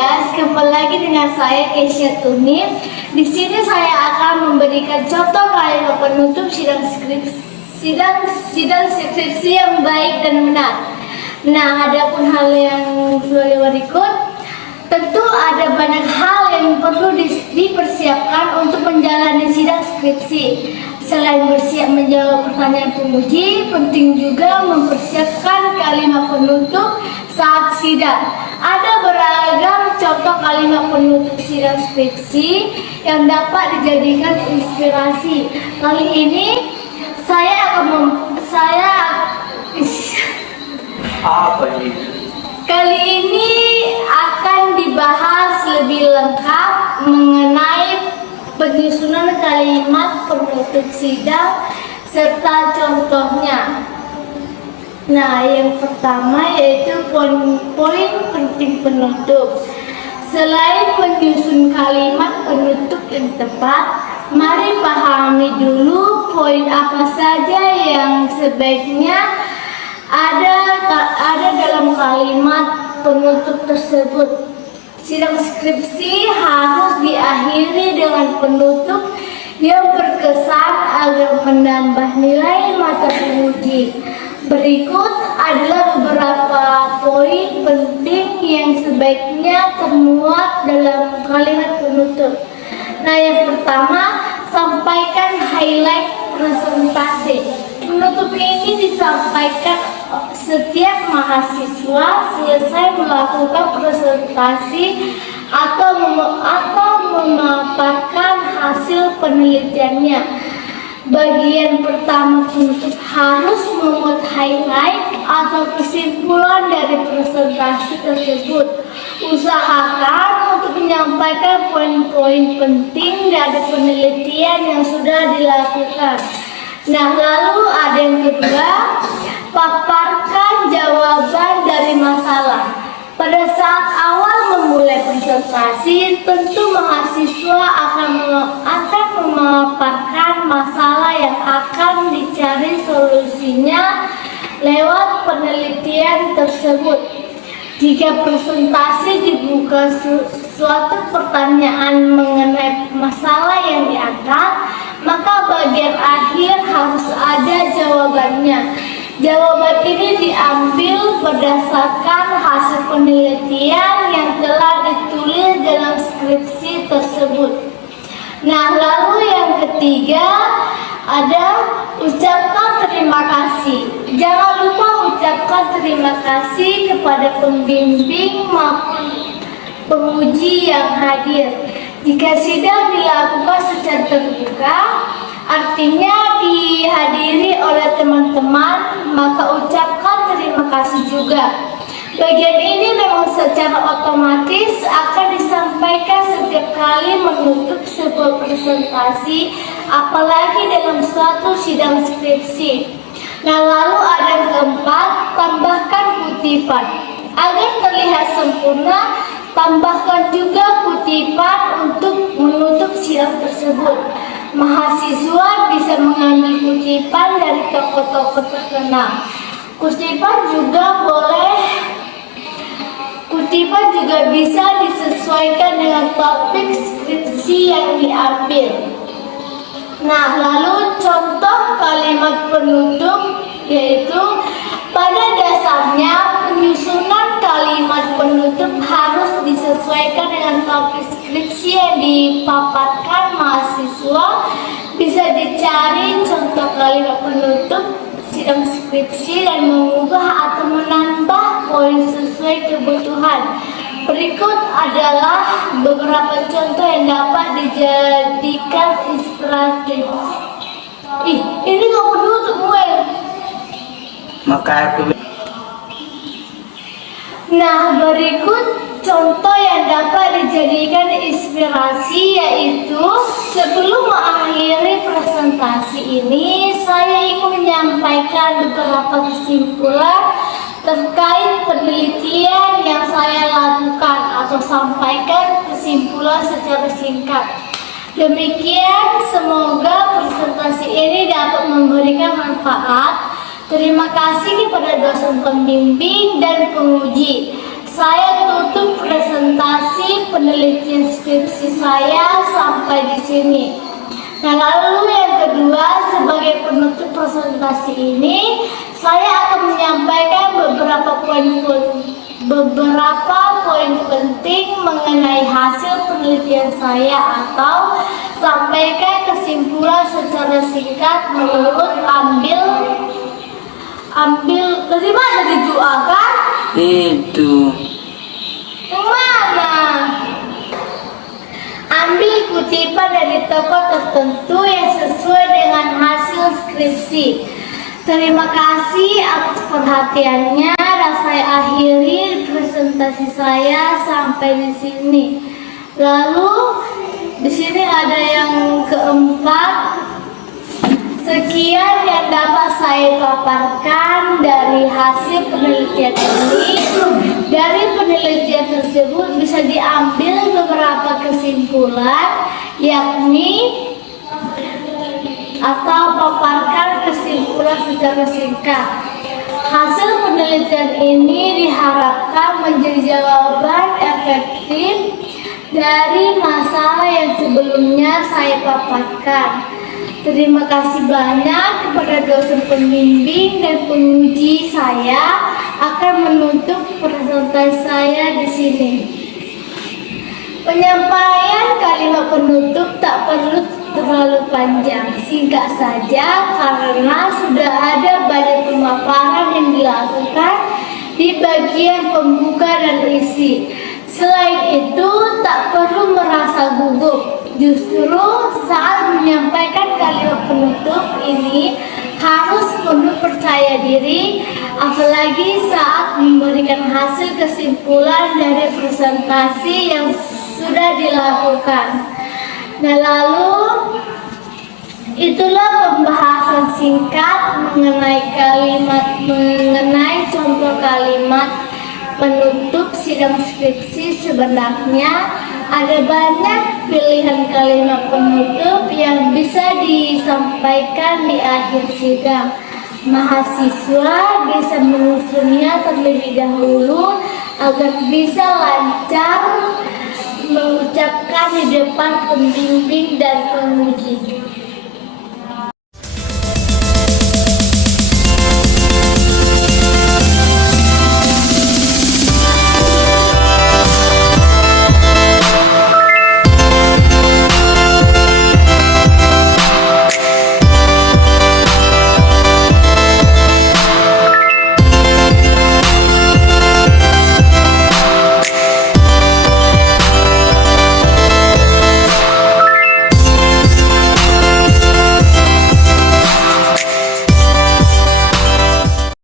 guys, kembali lagi dengan saya Keisha Tunip. Di sini saya akan memberikan contoh kalimat penutup sidang skripsi yang baik dan benar. Nah, adapun hal yang sebagai berikut, tentu ada banyak hal yang perlu dipersiapkan untuk menjalani sidang skripsi. Selain bersiap menjawab pertanyaan penguji, penting juga mempersiapkan kalimat penutup saat sidang. Ada beragam contoh kalimat penutup sidang skripsi yang dapat dijadikan inspirasi. Kali ini akan dibahas lebih lengkap mengenai penyusunan kalimat penutup sidang serta contohnya. Nah, yang pertama yaitu poin penting penutup. Selain menyusun kalimat penutup yang tepat, mari pahami dulu poin apa saja yang sebaiknya ada dalam kalimat penutup tersebut. Sidang skripsi harus diakhiri dengan penutup yang berkesan agar menambah nilai mata penguji. Berikut adalah beberapa poin penting yang sebaiknya termuat dalam kalimat penutup. Nah, yang pertama, sampaikan highlight presentasi. Penutup ini disampaikan setiap mahasiswa selesai melakukan presentasi atau memaparkan hasil penelitiannya. Bagian pertama penutup harus memuat highlight atau kesimpulan dari presentasi tersebut. Usahakan untuk menyampaikan poin-poin penting dari penelitian yang sudah dilakukan. Nah, lalu ada yang kedua, paparkan jawaban dari masalah. Pada saat awal memulai presentasi, tentu mahasiswa akan memaparkan masalah yang akan dicari solusinya lewat penelitian tersebut. Jika presentasi dibuka suatu pertanyaan mengenai masalah yang diangkat, maka bagian akhir harus ada jawabannya. Jawaban ini diambil berdasarkan hasil penelitian yang telah ditulis dalam skripsi tersebut. Nah, lalu yang ketiga ada ucapkan terima kasih. Jangan lupa ucapkan terima kasih kepada pembimbing maupun penguji yang hadir. Jika sidang dilakukan secara terbuka, artinya dihadiri oleh teman-teman, maka ucapkan terima kasih juga. Bagian ini memang secara otomatis akan disampaikan setiap kali menutup sebuah presentasi, apalagi dalam suatu sidang skripsi. Nah, lalu ada yang keempat, tambahkan kutipan. Agar terlihat sempurna, tambahkan juga kutipan untuk menutup sidang tersebut. Mahasiswa bisa mengambil kutipan dari tokoh-tokoh terkenal. Kutipan juga bisa disesuaikan dengan topik skripsi yang diambil. Nah, lalu contoh kalimat penutup yaitu pada dasarnya penyusunan kalimat penutup harus disesuaikan dengan topik skripsi yang dipaparkan mahasiswa. Bisa dicari contoh kalimat penutup sidang skripsi dan mengubah atau menambah poin sesuai kebutuhan. Berikut adalah beberapa contoh yang dapat dijadikan inspiratif. Ini kok penutup gue. Nah, berikut contoh yang dapat dijadikan inspirasi yaitu sebelum mengakhiri presentasi ini, saya ingin menyampaikan beberapa kesimpulan terkait penelitian yang saya lakukan atau sampaikan kesimpulan secara singkat. Demikian, semoga presentasi ini dapat memberikan manfaat. Terima kasih kepada dosen pembimbing dan penguji. Saya tutup presentasi penelitian skripsi saya sampai di sini. Nah, lalu yang kedua, sebagai penutup presentasi ini, saya akan menyampaikan beberapa poin penting mengenai hasil penelitian saya atau sampaikan kesimpulan secara singkat menurut ambil dari mana itu kan? Itu. Yang mana? Ambil kutipan dari tokoh tertentu yang sesuai dengan hasil skripsi. Terima kasih atas perhatiannya dan saya akhiri presentasi saya sampai di sini. Lalu di sini ada yang keempat. Sekian yang dapat saya paparkan dari hasil penelitian ini. Dari penelitian tersebut bisa diambil beberapa kesimpulan, yakni atau paparkan kesimpulan secara singkat. Hasil penelitian ini diharapkan menjadi jawaban efektif dari masalah yang sebelumnya saya paparkan. Terima kasih banyak kepada dosen pembimbing dan penguji. Saya akan menutup presentasi saya di sini. Penyampaian kalimat penutup tak perlu terlalu panjang, singkat saja karena sudah ada banyak pemaparan yang dilakukan di bagian pembuka dan isi. Selain itu, tak perlu merasa gugup. Justru saat menyampaikan kalimat penutup ini harus penuh percaya diri, apalagi saat memberikan hasil kesimpulan dari presentasi yang sudah dilakukan. Nah, lalu itulah pembahasan singkat mengenai contoh kalimat penutup sidang skripsi. Sebenarnya ada banyak pilihan kalimat penutup yang bisa disampaikan di akhir sidang. Mahasiswa bisa menyusunnya terlebih dahulu agar bisa lancar mengucapkan di depan pembimbing dan penguji.